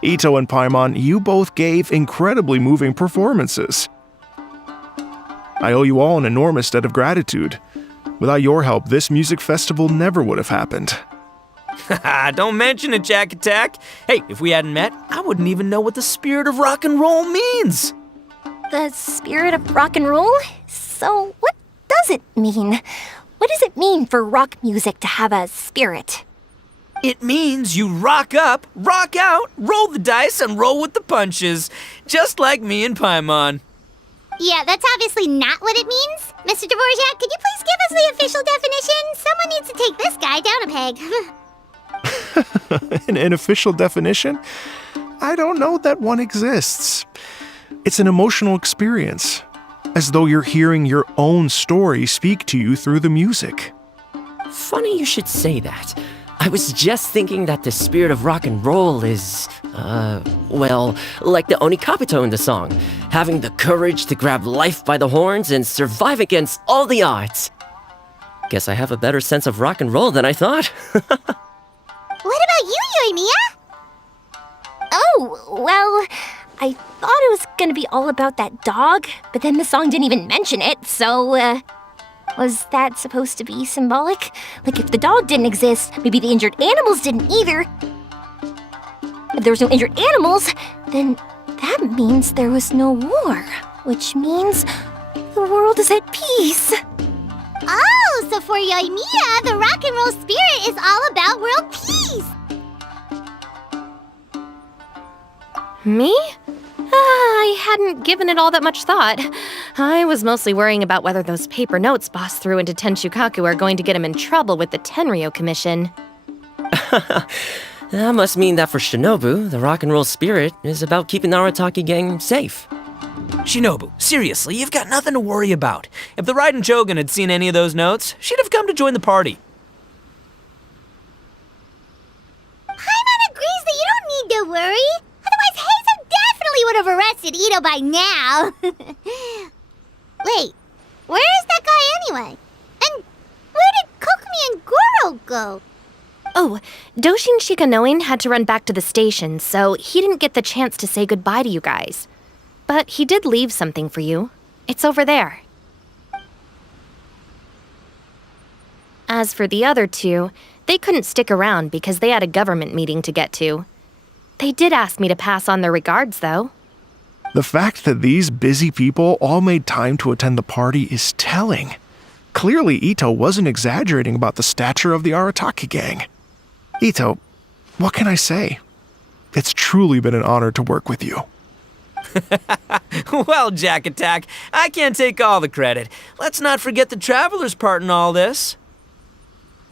Itto and Paimon, you both gave incredibly moving performances. I owe you all an enormous debt of gratitude. Without your help, this music festival never would have happened. Don't mention it, Jack Attack. Hey, if we hadn't met, I wouldn't even know what the spirit of rock and roll means. The spirit of rock and roll? So what does it mean? What does it mean for rock music to have a spirit? It means you rock up, rock out, roll the dice, and roll with the punches. Just like me and Paimon. Yeah, that's obviously not what it means. Mr. Dvorak, could you please give us the official definition? Someone needs to take this guy down a peg. An official definition? I don't know that one exists. It's an emotional experience, as though you're hearing your own story speak to you through the music. Funny you should say that. I was just thinking that the spirit of rock and roll is, well, like the Onikapito in the song, having the courage to grab life by the horns and survive against all the odds. Guess I have a better sense of rock and roll than I thought. What about you, Yoimiya? Oh, well, I thought it was gonna be all about that dog, but then the song didn't even mention it, so, was that supposed to be symbolic? Like, if the dog didn't exist, maybe the injured animals didn't either. If there was no injured animals, then that means there was no war, which means the world is at peace. Oh, so for Yoimiya, the rock and roll spirit is all about world peace. Me? I hadn't given it all that much thought. I was mostly worrying about whether those paper notes Boss threw into Tenshukaku are going to get him in trouble with the Tenryo Commission. That must mean that for Shinobu, the rock and roll spirit is about keeping the Arataki gang safe. Shinobu, seriously, you've got nothing to worry about. If the Raiden Shogun had seen any of those notes, she'd have come to join the party. Paimon agrees that you don't need to worry. Otherwise, Heizo definitely would have arrested Itto by now. Wait, where is that guy anyway? And where did Kokomi and Gorou go? Oh, Doshin Shikanoin had to run back to the station, so he didn't get the chance to say goodbye to you guys. But he did leave something for you. It's over there. As for the other two, they couldn't stick around because they had a government meeting to get to. They did ask me to pass on their regards, though. The fact that these busy people all made time to attend the party is telling. Clearly, Itto wasn't exaggerating about the stature of the Arataki gang. Itto, what can I say? It's truly been an honor to work with you. Well, Jack Attack, I can't take all the credit. Let's not forget the Traveler's part in all this.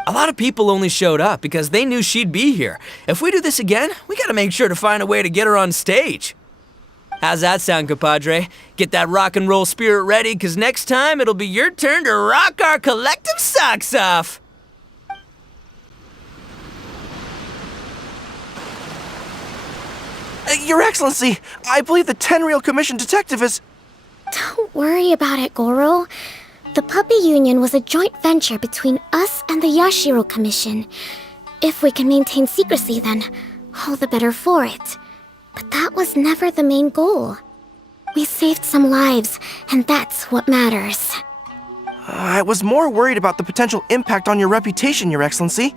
A lot of people only showed up because they knew she'd be here. If we do this again, we gotta make sure to find a way to get her on stage. How's that sound, compadre? Get that rock and roll spirit ready, because next time it'll be your turn to rock our collective socks off. Your Excellency, I believe the Tenryo Commission detective is... Don't worry about it, Gorou. The puppy union was a joint venture between us and the Yashiro Commission. If we can maintain secrecy, then all the better for it. But that was never the main goal. We saved some lives, and that's what matters. I was more worried about the potential impact on your reputation, Your Excellency.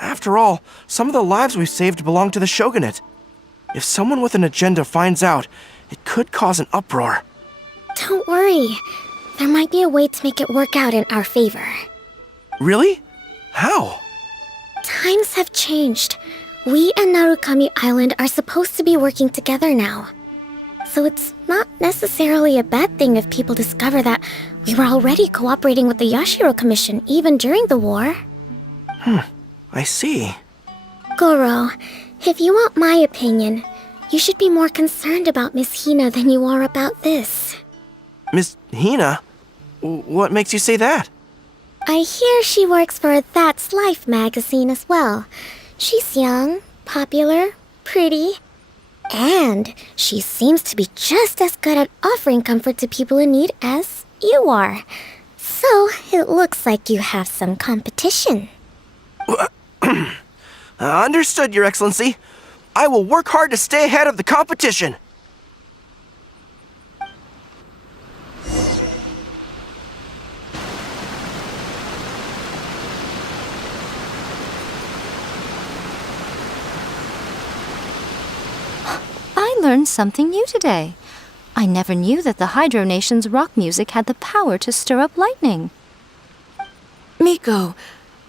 After all, some of the lives we've saved belong to the Shogunate. If someone with an agenda finds out, it could cause an uproar. Don't worry. There might be a way to make it work out in our favor. Really? How? Times have changed. We and Narukami Island are supposed to be working together now. So it's not necessarily a bad thing if people discover that we were already cooperating with the Yashiro Commission even during the war. I see. Gorou, if you want my opinion, you should be more concerned about Miss Hina than you are about this. Miss Hina? What makes you say that? I hear she works for That's Life magazine as well. She's young, popular, pretty, and she seems to be just as good at offering comfort to people in need as you are. So it looks like you have some competition. Understood, Your Excellency. I will work hard to stay ahead of the competition. I learned something new today. I never knew that the Hydro Nation's rock music had the power to stir up lightning. Miko,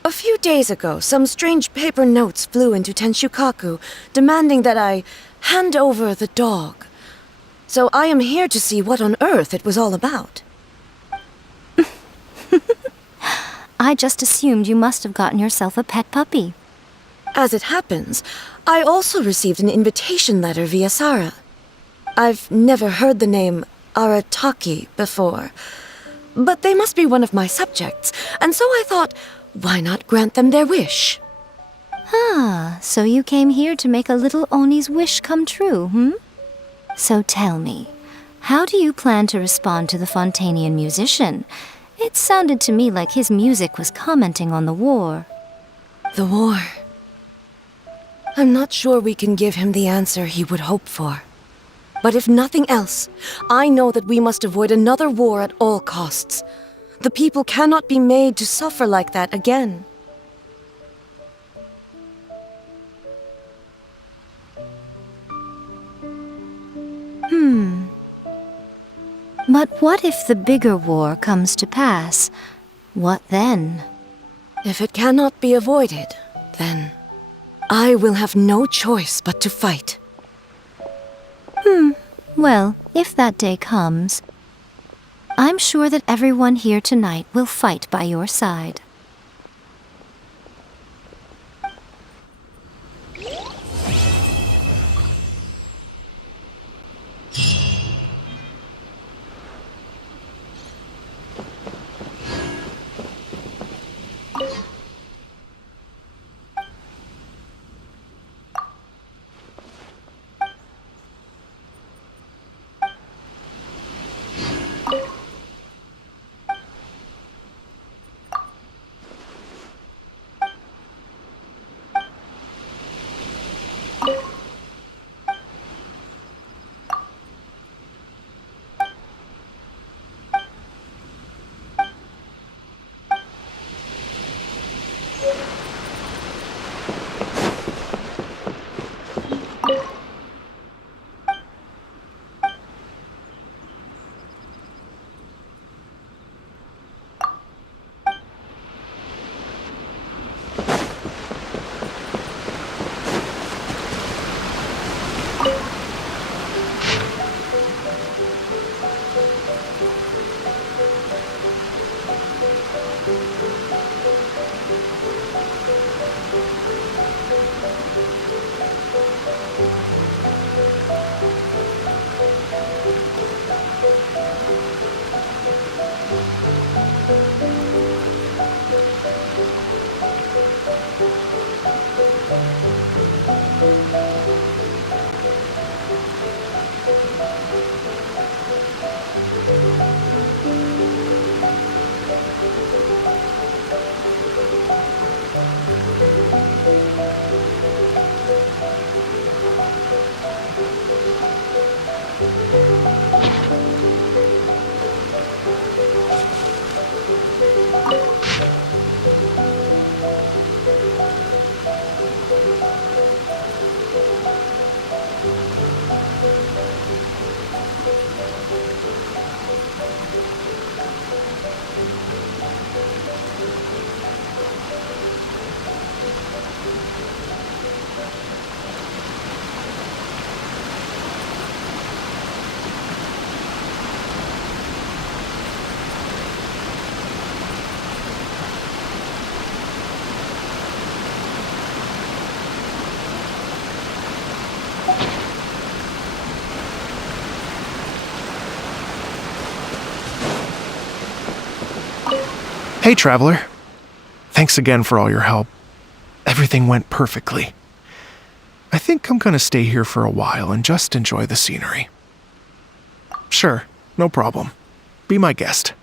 a few days ago, some strange paper notes flew into Tenshukaku, demanding that I hand over the dog. So I am here to see what on earth it was all about. I just assumed you must have gotten yourself a pet puppy. As it happens, I also received an invitation letter via Sara. I've never heard the name Arataki before, but they must be one of my subjects, and so I thought, why not grant them their wish? Ah, so you came here to make a little Oni's wish come true, hmm? So tell me, how do you plan to respond to the Fontanian musician? It sounded to me like his music was commenting on the war. The war. I'm not sure we can give him the answer he would hope for. But if nothing else, I know that we must avoid another war at all costs. The people cannot be made to suffer like that again. But what if the bigger war comes to pass? What then? If it cannot be avoided, then I will have no choice but to fight. Well, if that day comes, I'm sure that everyone here tonight will fight by your side. Hey, Traveler. Thanks again for all your help. Everything went perfectly. I think I'm gonna stay here for a while and just enjoy the scenery. Sure, no problem. Be my guest.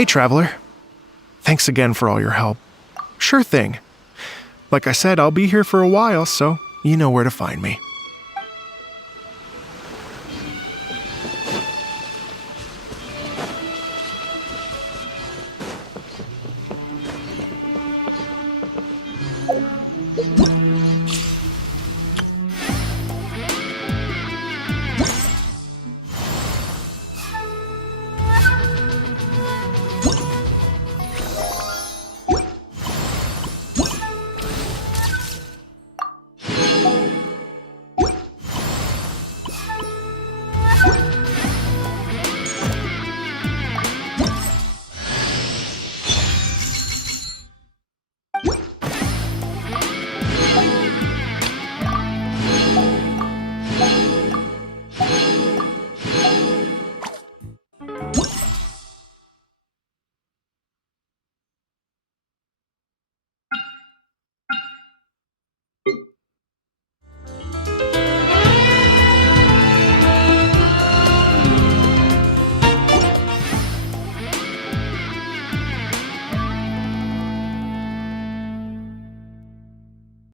Hey, Traveler. Thanks again for all your help. Sure thing. Like I said, I'll be here for a while, so you know where to find me.